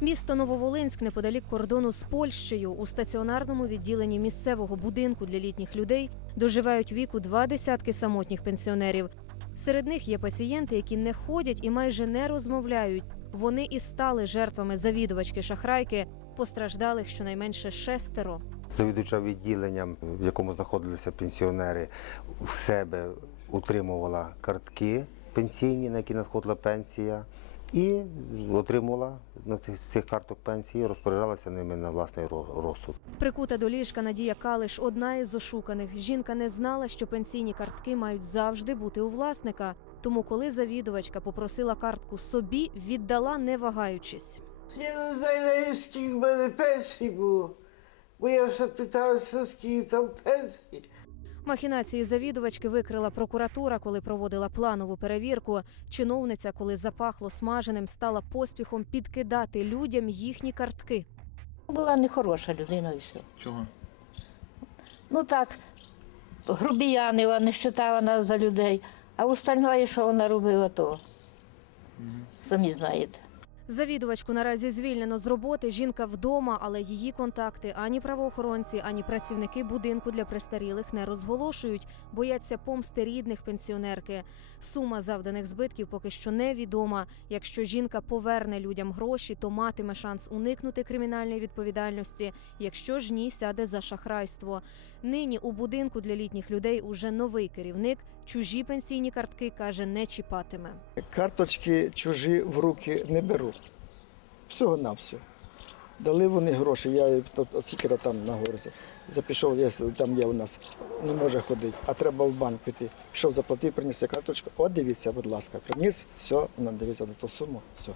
Місто Нововолинськ неподалік кордону з Польщею у стаціонарному відділенні місцевого будинку для літніх людей доживають віку два десятки самотніх пенсіонерів. Серед них є пацієнти, які не ходять і майже не розмовляють. Вони і стали жертвами завідувачки шахрайки. Постраждалих щонайменше шестеро. Завідувача відділенням, в якому знаходилися пенсіонери, в себе утримувала картки пенсійні, на які надходила пенсія, і отримувала на цих, цих карток пенсії, розпоряджалася ними на власний розсуд. Прикута до ліжка Надія Калиш одна із ошуканих. Жінка не знала, що пенсійні картки мають завжди бути у власника. Тому, коли завідувачка попросила картку собі, віддала не вагаючись. Я не знаю, скільки в мене пенсій було. Бо я все питалася, скільки там пенсій. Махінації завідувачки викрила прокуратура, коли проводила планову перевірку. Чиновниця, коли запахло смаженим, стала поспіхом підкидати людям їхні картки. Була нехороша людина і все. Чого? Ну так, грубіянила, не вважала нас за людей. А остальное, що вона робила, то самі знаєте. Завідувачку наразі звільнено з роботи. Жінка вдома, але її контакти ані правоохоронці, ані працівники будинку для престарілих не розголошують, бояться помсти рідних пенсіонерки. Сума завданих збитків поки що невідома. Якщо жінка поверне людям гроші, то матиме шанс уникнути кримінальної відповідальності. Якщо ж ні, сяде за шахрайство. Нині у будинку для літніх людей уже новий керівник. Чужі пенсійні картки каже, не чіпатиме. Карточки чужі в руки не беру. Всього на все. Дали вони гроші, я тільки там на горці. Запішов, там є у нас, не може ходити, а треба в банк піти. Пішов, заплатив, приніс карточку. От дивіться, будь ласка, приніс, все, вона дивиться на ту суму, все.